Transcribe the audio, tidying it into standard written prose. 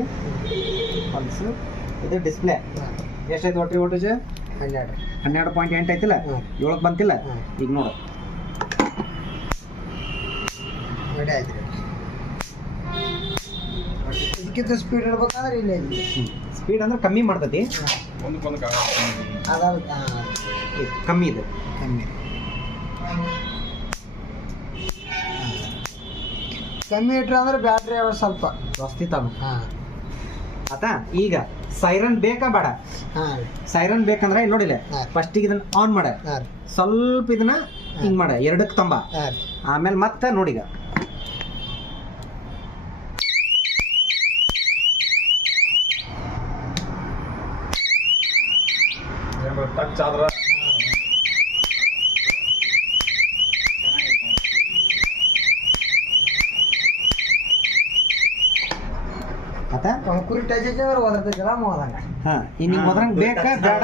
ಐತಿ ಪಲ್ಸು. ಇದು ಡಿಸ್ಪ್ಲೇ ಎಷ್ಟೈತಿ ಒಟ್ಟು ವೋಲ್ಟೇಜ್ 12.8 ಐತಿಲ್ಲ, 7ಕ್ಕೆ ಬಂತಿಲ್ಲ. ಈಗ ನೋಡು ಇದಕ್ಕಿಂತ ಸ್ಪೀಡ್ ಇಡ್ಬೇಕಾದ್ರೆ ಇಲ್ಲ ಸ್ಪೀಡ್ ಅಂದ್ರೆ ಕಮ್ಮಿ ಮಾಡ್ತೈತಿ, ಕಮ್ಮಿ ಇದೆ ಕಮ್ಮಿ ಇಟ್ರೆ ಅಂದ್ರೆ ಬ್ಯಾಟ್ರಿ ಸ್ವಲ್ಪ ಜಾಸ್ತಿ ತಮ್ಮ. ಆತಾ ಈಗ ಸೈರನ್ ಬೇಕಾ ಬೇಡ? ಸೈರನ್ ಬೇಕಂದ್ರೆ ಇಲ್ಲಿ ನೋಡಿಲ್ಲ, ಫಸ್ಟಿಗೆ ಇದನ್ನ ಆನ್ ಮಾಡ, ಸ್ವಲ್ಪ ಇದನ್ನ ಹಿಂಗ್ ಮಾಡ, 2ಕ್ಕೆ ತಂಬ, ಆಮೇಲೆ ಮತ್ತೆ ನೋಡಿಗ ಟಚ್ ಆದ್ರ ಆತಾ ಕುರಿ ಟಚ್ ಐತೆ ಅಂದ್ರೆ ಓದರ್ತೈತಲ್ಲ ಹಾ. ಇನ್ನು ಹೋದ್ರಂಗೆ ಬೇಕಾ ಬೇಡ?